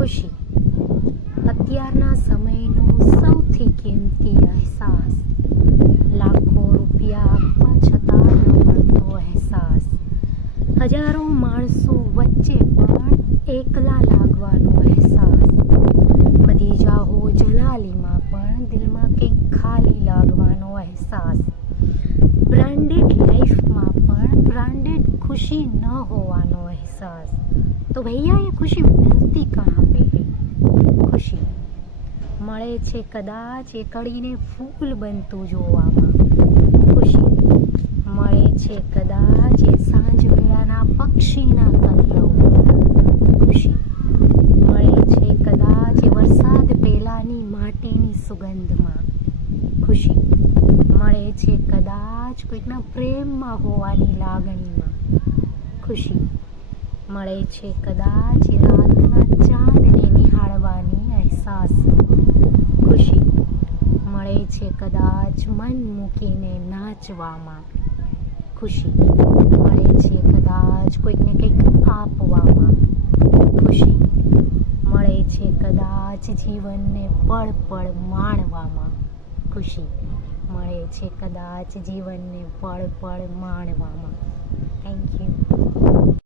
ખુશી અત્યારના સમયનો સૌથી કિંમતી અહેસાસ, લાખો રૂપિયા આપવા છતાં ન મળતો અહેસાસ, હજારો માણસો વચ્ચે પણ એકલા લાગવાનો અહેસાસ, બધી જાહો જલાલીમાં પણ દિલમાં કંઈક ખાલી લાગવાનો અહેસાસ, બ્રાન્ડેડ લાઈફમાં પણ બ્રાન્ડેડ खुशी न होવાનો અહેસાસ। તો ભૈયા ये खुशी मिलती कहाँ पे है? खुशी મળે છે કદાચ એ કળીને ફૂલ બનતું જોવામાં, ખુશી મળે છે કદાચ એ સાંજ વેળાના પક્ષીના કલરવમાં, ખુશી મળે છે કદાચ એ વરસાદ પહેલાની માટીની સુગંધમાં, ખુશી મળે છે કદાચ કોઈકના પ્રેમમાં હોવાની લાગણીમાં, ખુશી મળે છે કદાચ એ રાતના ચાંદને નિહાળવાની અહેસાસમાં, ખુશી મળે છે કદાચ મન મૂકીને નાચવામાં, ખુશી મળે છે કદાચ કોઈકને કંઈક આપવામાં, ખુશી મળે છે કદાચ જીવનને પળ પળ માણવામાં, ખુશી મળે છે કદાચ જીવનને પળ પળ માણવામાં। Thank you.